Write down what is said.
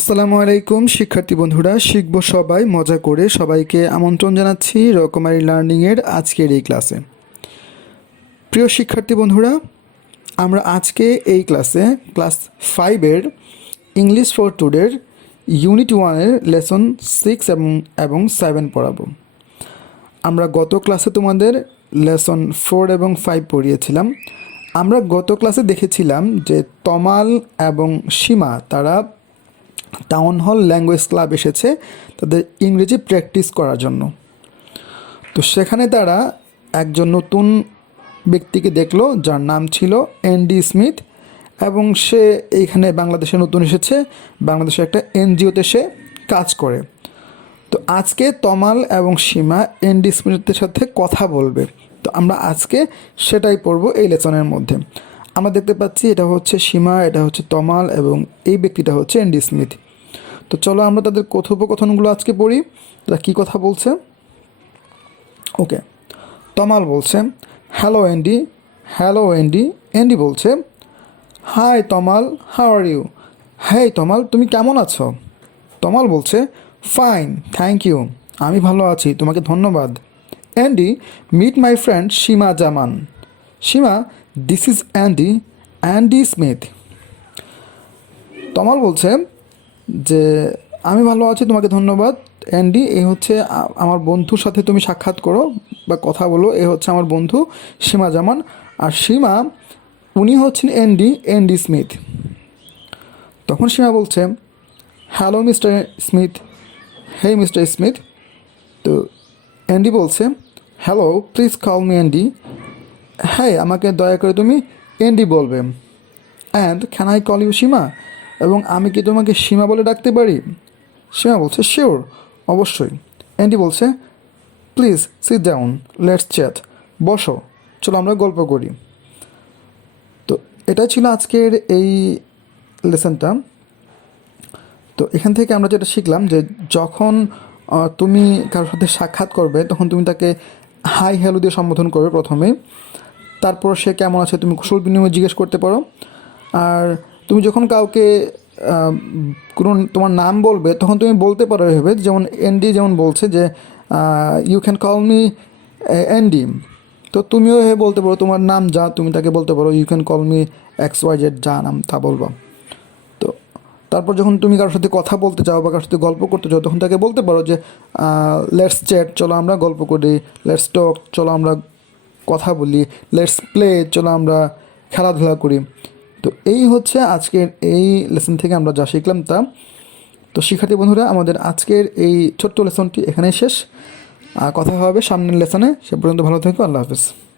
আসসালামু আলাইকুম শিক্ষার্থী বন্ধুরা, শিখব সবাই মজা করে। সবাইকে আমন্ত্রণ জানাচ্ছি রকমারি লার্নিংয়ের আজকের এই ক্লাসে। প্রিয় শিক্ষার্থী বন্ধুরা, আমরা আজকে এই ক্লাসে ক্লাস 5-এর ইংলিশ ফর টুডের ইউনিট 1-এর লেসন 6 এবং 7 পড়াবো। আমরা গত ক্লাসে তোমাদের লেসন 4 এবং 5 পড়িয়েছিলাম। আমরা গত ক্লাসে দেখেছিলাম যে তমাল এবং সীমা তারা টাউন হল ল্যাঙ্গুয়েজ ক্লাব এসেছে তাদের ইংরেজি প্র্যাকটিস করার জন্য। তো সেখানে তারা একজন নতুন ব্যক্তিকে দেখলো যার নাম ছিল এনডি স্মিথ, এবং সে এইখানে বাংলাদেশে নতুন এসেছে, বাংলাদেশে একটা এনজিওতে সে কাজ করে। তো আজকে তমাল এবং সীমা এনডি স্মিথের সাথে কথা বলবে। তো আমরা আজকে সেটাই পড়ব এই লেসনের মধ্যে। আমরা দেখতে পাচ্ছি এটা হচ্ছে সীমা, এটা হচ্ছে তমাল এবং এই ব্যক্তিটা হচ্ছে এনডি স্মিথ। তো চলো আমরা তাদের কথোপকথনগুলো আজকে পড়ি। তারা কী কথা বলছে। ওকে, তমাল বলছে হ্যালো এন্ডি। Hello Andy. এন্ডি বলছে hi Tamal, how are you. হ্যাঁ তমাল, তুমি কেমন আছো? তমাল বলছে ফাইন থ্যাংক ইউ, আমি ভালো আছি, তোমাকে ধন্যবাদ। Andy meet my friend Seema Zaman. Seema this is Andy Smith. Tamal বলছে যে আমি ভালো আছি, তোমাকে ধন্যবাদ। অ্যান্ডি, এ হচ্ছে আমার বন্ধুর সাথে তুমি সাক্ষাৎ করো বা কথা বলো। এ হচ্ছে আমার বন্ধু সীমা জামান। আর সীমা, উনি হচ্ছেন এনডি স্মিথ। তখন সীমা বলছে hello Mr Smith. Hey Mr Smith. তো অ্যান্ডি বলছে hello please call me Andy. হ্যাঁ, আমাকে দয়া করে তুমি অ্যান্ডি বলবে। And can I call you Seema? এবং আমি কি তোমাকে সীমা বলে ডাকতে পারি? সীমা বলছে শিওর, অবশ্যই। অ্যান্ডি বলছে please sit down, let's chat. বসো, চলো আমরা গল্প করি। তো এটাই ছিল আজকের এই লেসনটা। তো এখান থেকে আমরা যেটা শিখলাম যে যখন তুমি কারোর সাথে সাক্ষাৎ করবে তখন তুমি তাকে হাই হ্যালো দিয়ে সম্বোধন করবে প্রথমে। তারপর সে কেমন আছে তুমি কুশল বিনিময় জিজ্ঞেস করতে পারো। আর তুমি যখন কাউকে কোনো তোমার নাম বলবে তখন তুমি বলতে পারো এভাবে, যেমন এনডি যেমন বলছে যে you can call me Andy. তো তুমিও এভাবে বলতে পারো, তোমার নাম যা তুমি তাকে বলতে পারো you can call me XYZ, যা নাম তা বলবা। তো তারপর যখন তুমি কারোর সাথে কথা বলতে চাও বা কারোর সাথে গল্প করতে চাও তখন তাকে বলতে পারো যে লেটস চ্যাট, চলো আমরা গল্প করি। লেটস টক, চলো আমরা কথা বলি। লেটস প্লে, চলো আমরা খেলাধুলা করি। তো এই হচ্ছে আজকের এই লেসন থেকে আমরা যা শিখলাম তা। তো শিক্ষার্থী বন্ধুরা, আমাদের আজকের এই ছোট্ট লেসনটি এখানেই শেষ। কথা হবে সামনের লেসনে। সে পর্যন্ত ভালো থেকো, আল্লাহ হাফেজ।